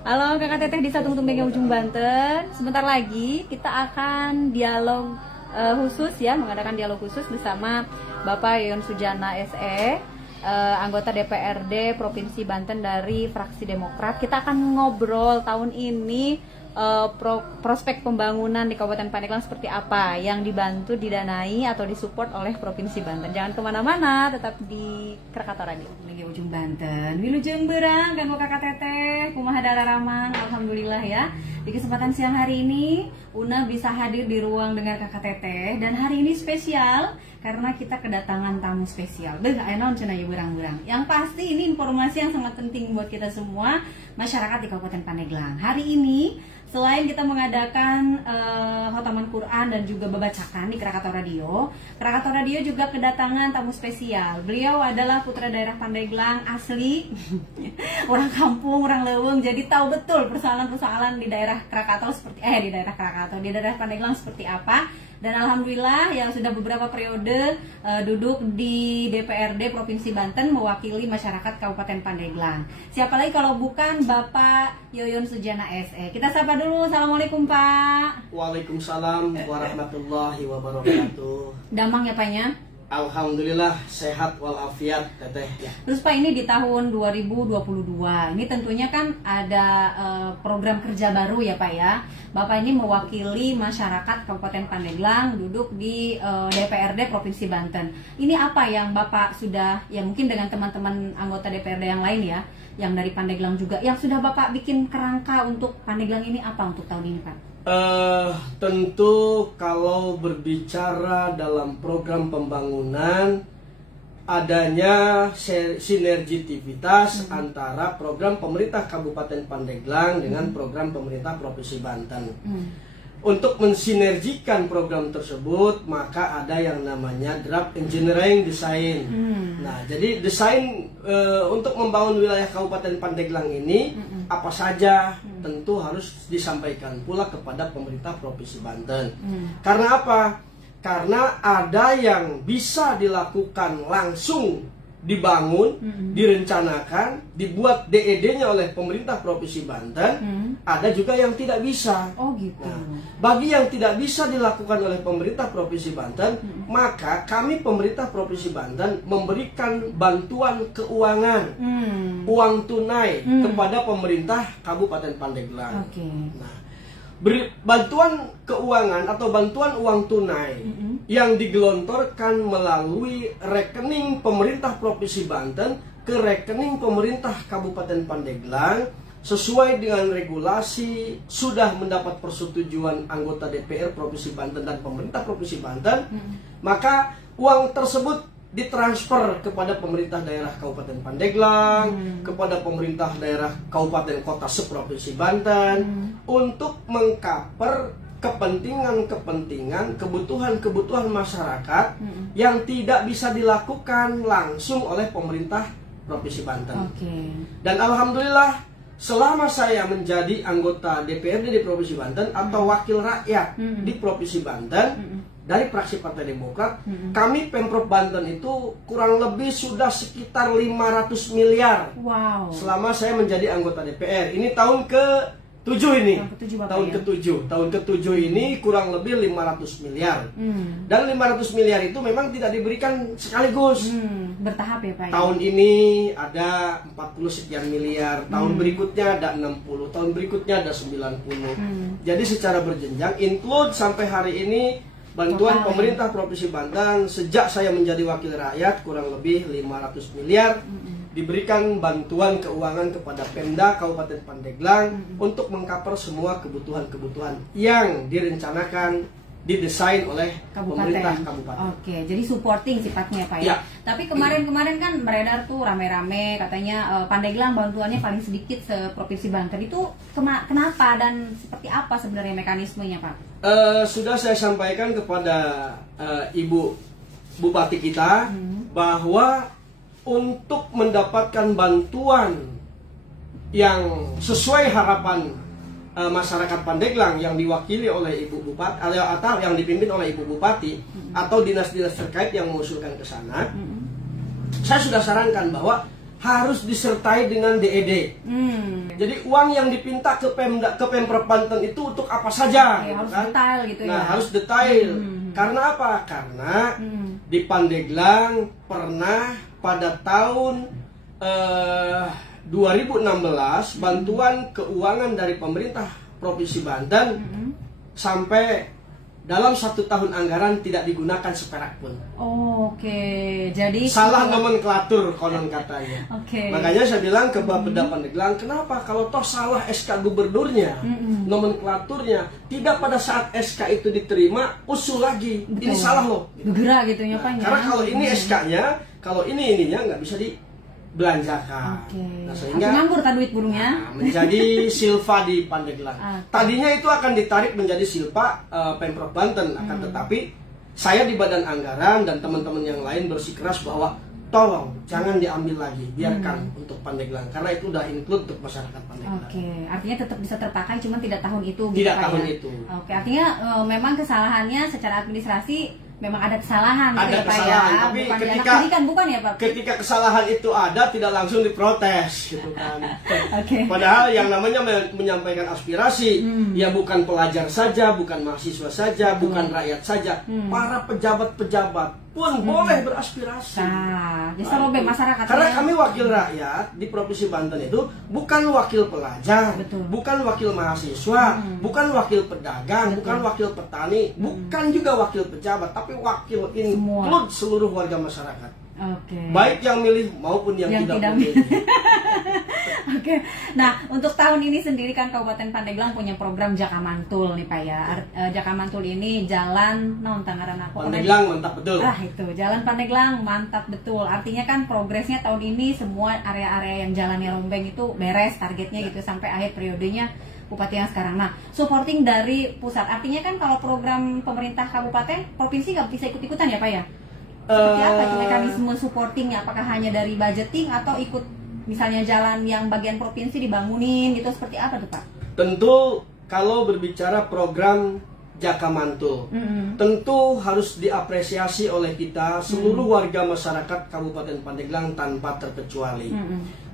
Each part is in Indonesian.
Halo Kakak Teteh di Satu Tumbeng Ujung Banten. Sebentar lagi kita akan dialog khusus ya, mengadakan dialog khusus bersama Bapak Yoyon Sujana SE, anggota DPRD Provinsi Banten dari fraksi Demokrat. Kita akan ngobrol tahun ini prospek pembangunan di Kabupaten Pandeglang seperti apa yang dibantu, didanai atau disupport oleh Provinsi Banten. Jangan kemana-mana, tetap di Krakatau Radio di Ujung Banten. Wilujeng berang, ganggu Kakak Teteh, kumaha dararamang, alhamdulillah ya. Di kesempatan siang hari ini, Una bisa hadir di ruang dengar Kakak Teteh, dan hari ini spesial karena kita kedatangan tamu spesial. Beuh, aya naon cenah ieu berang-berang. Yang pasti ini informasi yang sangat penting buat kita semua masyarakat di Kabupaten Pandeglang. Hari ini selain kita mengadakan khotaman Quran dan juga babacakan di Krakatau Radio juga kedatangan tamu spesial. Beliau adalah putra daerah Pandeglang asli, orang kampung, orang leuweung, jadi tahu betul persoalan-persoalan di daerah Krakatau di daerah Pandeglang seperti apa. Dan alhamdulillah yang sudah beberapa periode duduk di DPRD Provinsi Banten mewakili masyarakat Kabupaten Pandeglang. Siapa lagi kalau bukan Bapak Yoyon Sujana SE. Kita sapa dulu. Assalamualaikum Pak. Waalaikumsalam warahmatullahi wabarakatuh. Damang ya Pak ya? Alhamdulillah sehat walafiat Teteh ya. Terus Pak, ini di tahun 2022 ini tentunya kan ada program kerja baru ya Pak ya. Bapak ini mewakili masyarakat Kabupaten Pandeglang duduk di DPRD Provinsi Banten. Ini apa yang Bapak sudah, ya mungkin dengan teman-teman anggota DPRD yang lain ya, yang dari Pandeglang juga, yang sudah Bapak bikin kerangka untuk Pandeglang ini apa untuk tahun ini Pak? Tentu kalau berbicara dalam program pembangunan, adanya sinergitivitas antara program pemerintah Kabupaten Pandeglang dengan program pemerintah Provinsi Banten. Untuk mensinergikan program tersebut, maka ada yang namanya draft engineering design. Nah, jadi desain untuk membangun wilayah Kabupaten Pandeglang ini apa saja tentu harus disampaikan pula kepada pemerintah Provinsi Banten. Karena apa? Karena ada yang bisa dilakukan langsung dibangun, direncanakan, dibuat DED-nya oleh pemerintah Provinsi Banten, ada juga yang tidak bisa. Oh gitu. Nah, bagi yang tidak bisa dilakukan oleh pemerintah Provinsi Banten, maka kami pemerintah Provinsi Banten memberikan bantuan keuangan, uang tunai kepada pemerintah Kabupaten Pandeglang. Nah, bantuan keuangan atau bantuan uang tunai yang digelontorkan melalui rekening pemerintah Provinsi Banten ke rekening pemerintah Kabupaten Pandeglang sesuai dengan regulasi, sudah mendapat persetujuan anggota DPR Provinsi Banten dan pemerintah Provinsi Banten, maka uang tersebut ditransfer kepada pemerintah daerah Kabupaten Pandeglang, kepada pemerintah daerah Kabupaten Kota Seprovinsi Banten, untuk mengcover kepentingan-kepentingan, kebutuhan-kebutuhan masyarakat yang tidak bisa dilakukan langsung oleh pemerintah Provinsi Banten. Dan alhamdulillah selama saya menjadi anggota DPRD di Provinsi Banten atau wakil rakyat di Provinsi Banten dari fraksi Partai Demokrat, kami Pemprov Banten itu kurang lebih sudah sekitar 500 miliar. Wow. Selama saya menjadi anggota DPR. Ini tahun ke-7 ini. Tahun ke-7 ini kurang lebih 500 miliar. Dan 500 miliar itu memang tidak diberikan sekaligus. Bertahap ya Pak ya? Tahun ini ada 40 sekian miliar, tahun berikutnya ada 60, tahun berikutnya ada 90. Jadi secara berjenjang, include sampai hari ini bantuan pemerintah Provinsi Banten sejak saya menjadi wakil rakyat kurang lebih 500 miliar diberikan bantuan keuangan kepada Pemda Kabupaten Pandeglang untuk mengcover semua kebutuhan-kebutuhan yang direncanakan, didesain oleh pemerintah kabupaten. Oke, jadi supporting sifatnya Pak ya. Tapi kemarin-kemarin kan beredar tuh rame-rame katanya Pandeglang bantuannya paling sedikit seprovinsi Banten. Itu kenapa dan seperti apa sebenarnya mekanismenya Pak? Sudah saya sampaikan kepada Ibu Bupati kita bahwa untuk mendapatkan bantuan yang sesuai harapan masyarakat Pandeglang yang diwakili oleh Ibu Bupati atau yang dipimpin oleh Ibu Bupati atau dinas-dinas terkait yang mengusulkan ke sana, saya sudah sarankan bahwa harus disertai dengan DED. Jadi uang yang dipinta ke Pemprov Banten itu untuk apa saja, harus kan? detail gitu Nah, ya. harus detail. Karena apa? Karena di Pandeglang pernah pada tahun 2016 bantuan keuangan dari pemerintah Provinsi Banten sampai dalam 1 tahun anggaran tidak digunakan seperak pun. Oke, jadi salah nomenklatur konon katanya. Makanya saya bilang ke Bapeda Pandeglang, kenapa kalau toh salah SK gubernurnya, nomenklaturnya, tidak pada saat SK itu diterima usul lagi. Betul. Ini salah loh. Bergerak gitu ya, Pak. Karena kalau ini SK-nya, kalau ininya nggak bisa dibelanjakan. Nah, sehingga nganggur kan duit burungnya. Menjadi silva di Pandeglang. Tadinya itu akan ditarik menjadi silpa Pemprov Banten, akan tetapi saya di Badan Anggaran dan teman-teman yang lain bersikeras bahwa tolong jangan diambil lagi, biarkan untuk Pandeglang karena itu udah include untuk masyarakat Pandeglang. Artinya tetap bisa terpakai, cuma tidak tahun itu. Tidak tahun itu. Artinya memang kesalahannya secara administrasi memang ada kesalahan. Ada kesalahan, ya? tapi bukan ya Pak? ketika kesalahan itu ada tidak langsung diprotes, gitu kan. Padahal yang namanya menyampaikan aspirasi, ya bukan pelajar saja, bukan mahasiswa saja, bukan rakyat saja, para pejabat-pejabat pun boleh beraspirasi. Bisa robek masyarakat. Karena kami wakil rakyat di Provinsi Banten itu bukan wakil pelajar, bukan wakil mahasiswa, bukan wakil pedagang, bukan wakil petani, bukan juga wakil pejabat, tapi wakil include seluruh warga masyarakat. Baik yang milih maupun yang tidak milih. Nah, untuk tahun ini sendiri kan Kabupaten Pandeglang punya program Jaka Mantul nih Pak ya. Jaka Mantul ini jalan Pandeglang mantap betul. Itu jalan Pandeglang mantap betul. Artinya kan progresnya tahun ini semua area-area yang jalannya rombeng itu beres targetnya gitu sampai akhir periodenya Bupati yang sekarang. Nah, supporting dari pusat. Artinya kan kalau program pemerintah kabupaten, provinsi nggak bisa ikut-ikutan ya Pak ya? Seperti apa itu mekanisme supportingnya? Apakah hanya dari budgeting atau ikut misalnya jalan yang bagian provinsi dibangunin gitu, seperti apa tuh Pak? Tentu kalau berbicara program Jaka Mantul, tentu harus diapresiasi oleh kita seluruh warga masyarakat Kabupaten Pandeglang tanpa terkecuali.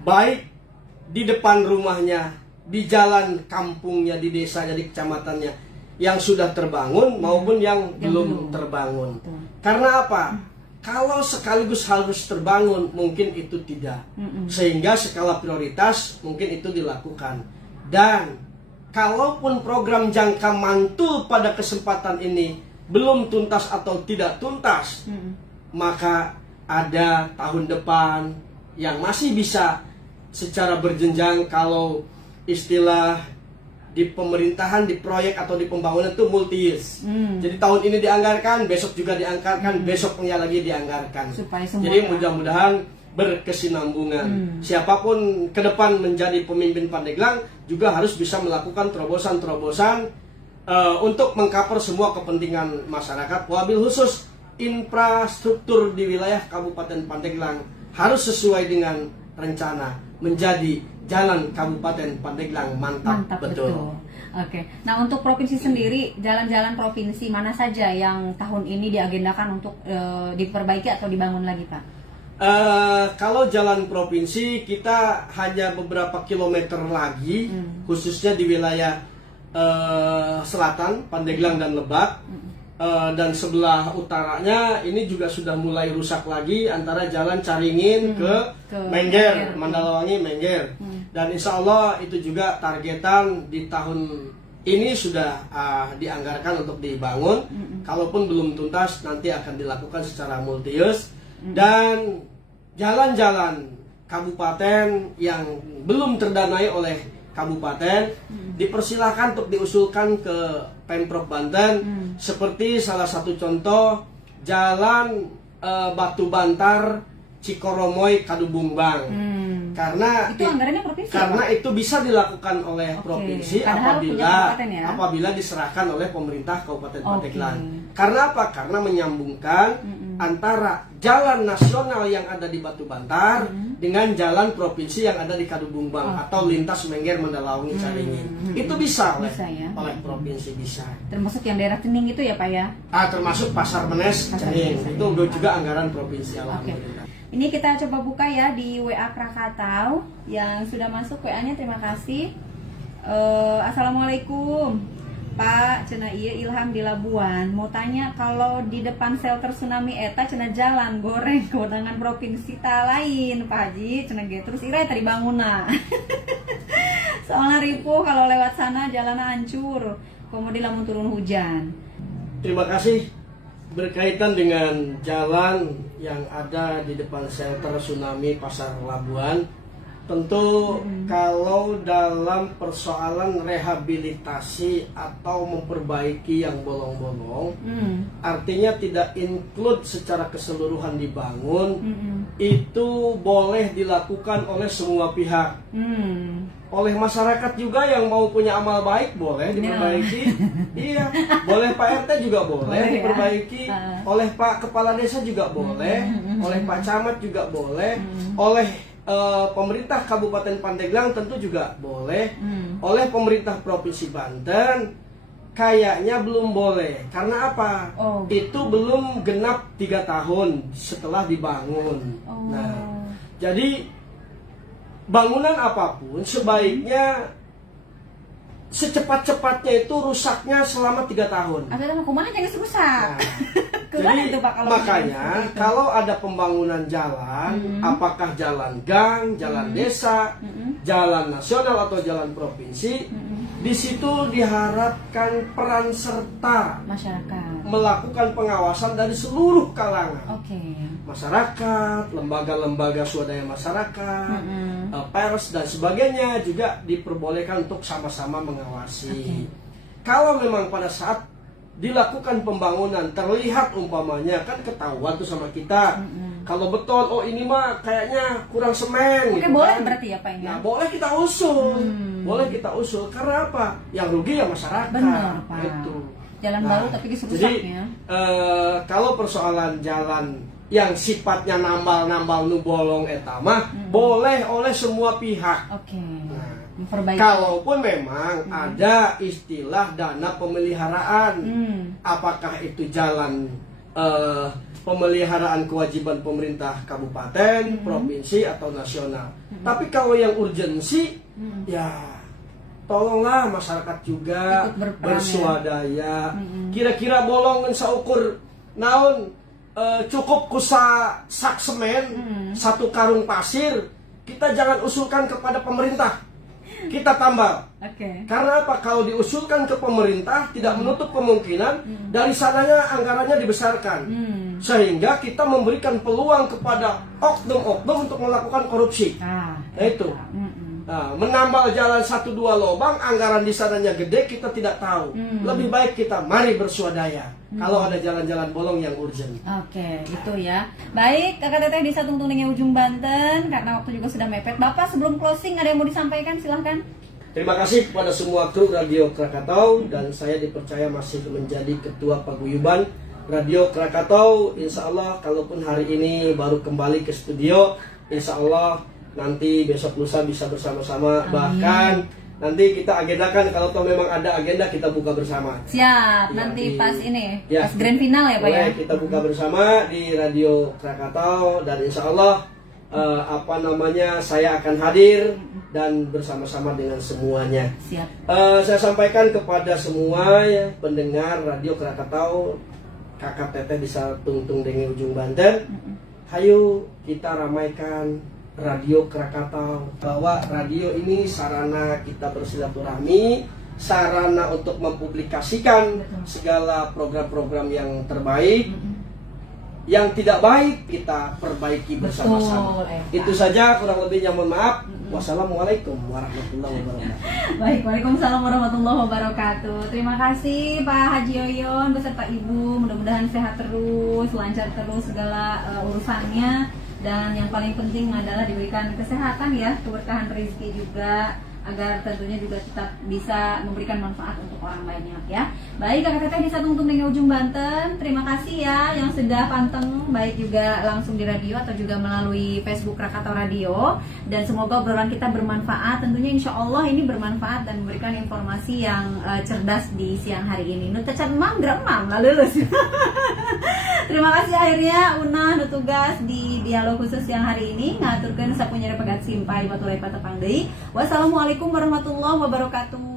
Baik di depan rumahnya, di jalan kampungnya, di desanya, di kecamatannya yang sudah terbangun maupun yang belum terbangun. Karena apa? Kalau sekaligus harus terbangun, mungkin itu tidak. Sehingga skala prioritas mungkin itu dilakukan. Dan kalaupun program Jaka Mantul pada kesempatan ini belum tuntas atau tidak tuntas, maka ada tahun depan yang masih bisa secara berjenjang. Kalau istilah di pemerintahan, di proyek atau di pembangunan itu multi-years. Jadi tahun ini dianggarkan, besok juga dianggarkan, besoknya lagi dianggarkan. Jadi mudah-mudahan berkesinambungan. Siapapun ke depan menjadi pemimpin Pandeglang juga harus bisa melakukan terobosan-terobosan untuk mengcover semua kepentingan masyarakat. Wabil khusus infrastruktur di wilayah Kabupaten Pandeglang harus sesuai dengan rencana menjadi jalan Kabupaten Pandeglang mantap betul. Nah untuk provinsi sendiri, jalan-jalan provinsi mana saja yang tahun ini diagendakan untuk diperbaiki atau dibangun lagi Pak? Kalau jalan provinsi kita hanya beberapa kilometer lagi, khususnya di wilayah selatan Pandeglang dan Lebak. Dan sebelah utaranya ini juga sudah mulai rusak lagi antara jalan Caringin ke Mengger, Mandalawangi Mengger. Dan insya Allah itu juga targetan di tahun ini sudah dianggarkan untuk dibangun. Kalaupun belum tuntas nanti akan dilakukan secara multi-use. Dan jalan-jalan kabupaten yang belum terdanai oleh kabupaten dipersilahkan untuk diusulkan ke Pemprov Banten. Seperti salah satu contoh jalan Batu Bantar Cikoromoy Kadubungbang. Karena itu anggarannya provinsi. Karena itu bisa dilakukan oleh provinsi apabila diserahkan oleh pemerintah Kabupaten Pandeglang. Karena apa? Karena menyambungkan antara jalan nasional yang ada di Batu Bantar dengan jalan provinsi yang ada di Kadubungbang atau lintas Mengger Mandalawangi Caringin. Itu bisa oleh provinsi bisa. Termasuk yang daerah Tening itu ya Pak ya? Termasuk Pasar Menes Caringin. Itu juga anggaran provinsi alhamdulillah. Ini kita coba buka ya di WA Krakatau yang sudah masuk WA-nya, terima kasih. Assalamualaikum Pak, cenah iya Ilham di Labuan. Mau tanya kalau di depan shelter tsunami eta cenah jalan goreng kewenangan provinsi ta lain Pak Haji, cenah ge terus ira tadi bangunna. Soalnya ripuh kalau lewat sana jalannya hancur. Kemudian lamun turun hujan. Terima kasih. Berkaitan dengan jalan yang ada di depan shelter tsunami Pasar Labuan, tentu kalau dalam persoalan rehabilitasi atau memperbaiki yang bolong-bolong, artinya tidak include secara keseluruhan dibangun, itu boleh dilakukan oleh semua pihak. Oleh masyarakat juga yang mau punya amal baik boleh diperbaiki. Iya, boleh Pak RT juga boleh diperbaiki. Oleh Pak Kepala Desa juga boleh. Oleh Pak Camat juga boleh. Oleh pemerintah Kabupaten Pandeglang tentu juga boleh. Oleh pemerintah Provinsi Banten kayaknya belum boleh. Karena apa? Itu belum genap 3 tahun setelah dibangun. Nah, jadi bangunan apapun sebaiknya secepat-cepatnya itu rusaknya selama 3 tahun. Atau kumaha jangan rusak. Jadi itu, Pak, makanya kalau ada pembangunan jalan, apakah jalan gang, jalan desa, jalan nasional atau jalan provinsi, di situ diharapkan peran serta masyarakat melakukan pengawasan dari seluruh kalangan. Masyarakat, lembaga-lembaga swadaya masyarakat, pers dan sebagainya juga diperbolehkan untuk sama-sama mengawasi. Kalau memang pada saat dilakukan pembangunan terlihat umpamanya kan ketahuan tuh sama kita, kalau betul ini mah kayaknya kurang semen gitu boleh kan. Berarti ya Pak ini. Nah, boleh kita usul. Boleh kita usul karena apa? Yang rugi ya masyarakat. Benar, Pak. Gitu. Jalan baru tapi rusaknya. Jadi kalau persoalan jalan yang sifatnya nambal-nambal nu bolong eta mah boleh oleh semua pihak. Kalaupun memang ada istilah dana pemeliharaan, apakah itu jalan pemeliharaan kewajiban pemerintah kabupaten, provinsi atau nasional. Tapi kalau yang urgensi, ya tolonglah masyarakat juga berswadaya. Kira-kira bolongan saukur naon cukup kusa sak semen, 1 karung pasir, kita jangan usulkan kepada pemerintah. Kita tambah. Karena apa? Kalau diusulkan ke pemerintah tidak menutup kemungkinan dari sananya anggarannya dibesarkan. Sehingga kita memberikan peluang kepada oknum-oknum untuk melakukan korupsi. Nah itu. Menambal jalan 1-2 lubang, anggaran di sananya gede, kita tidak tahu. Lebih baik kita mari berswadaya kalau ada jalan-jalan bolong yang urgent. Itu ya. Baik, Kakak Teteh di Satung Tuningnya Ujung Banten, karena waktu juga sudah mepet. Bapak sebelum closing ada yang mau disampaikan? Silahkan. Terima kasih kepada semua kru Radio Krakatau, dan saya dipercaya masih menjadi ketua paguyuban Radio Krakatau. Insya Allah kalaupun hari ini baru kembali ke studio, insya Allah nanti besok lusa bisa bersama-sama. Bahkan nanti kita agendakan kalau toh memang ada agenda kita buka bersama. Siap, nanti pas ini, pas grand final ya Pak ya. Kita buka bersama di Radio Krakatau, dan insya Allah saya akan hadir dan bersama-sama dengan semuanya. Siap. Saya sampaikan kepada semua pendengar Radio Krakatau, Kakak Teteh di Satung Tuningnya Ujung Banten, hayu kita ramaikan Radio Krakatau, bahwa radio ini sarana kita bersilaturahmi, sarana untuk mempublikasikan segala program-program yang terbaik. Yang tidak baik kita perbaiki bersama-sama. Itu saja, kurang lebihnya mohon maaf. Wassalamualaikum warahmatullahi wabarakatuh. Baik, waalaikumsalam warahmatullahi wabarakatuh. Terima kasih Pak Haji Yoyon beserta Ibu, mudah-mudahan sehat terus, lancar terus segala urusannya. Dan yang paling penting adalah diberikan kesehatan ya, keberkahan rezeki juga. agar tentunya juga tetap bisa memberikan manfaat untuk orang banyak ya. Baik kakak teteh di Satung Tumbeng Ujung Banten, terima kasih ya yang sudah panteng baik juga langsung di radio atau juga melalui Facebook Krakatau Radio, dan semoga obrolan kita bermanfaat. Tentunya insya Allah ini bermanfaat dan memberikan informasi yang cerdas di siang hari ini. Nu tecan mam gremam lalu lulus. Terima kasih akhirnya Una tugas di dialog khusus yang hari ini ngaturkeun sapunya pegat simpai batur patepang deui. Wassalamualaikum warahmatullahi wabarakatuh.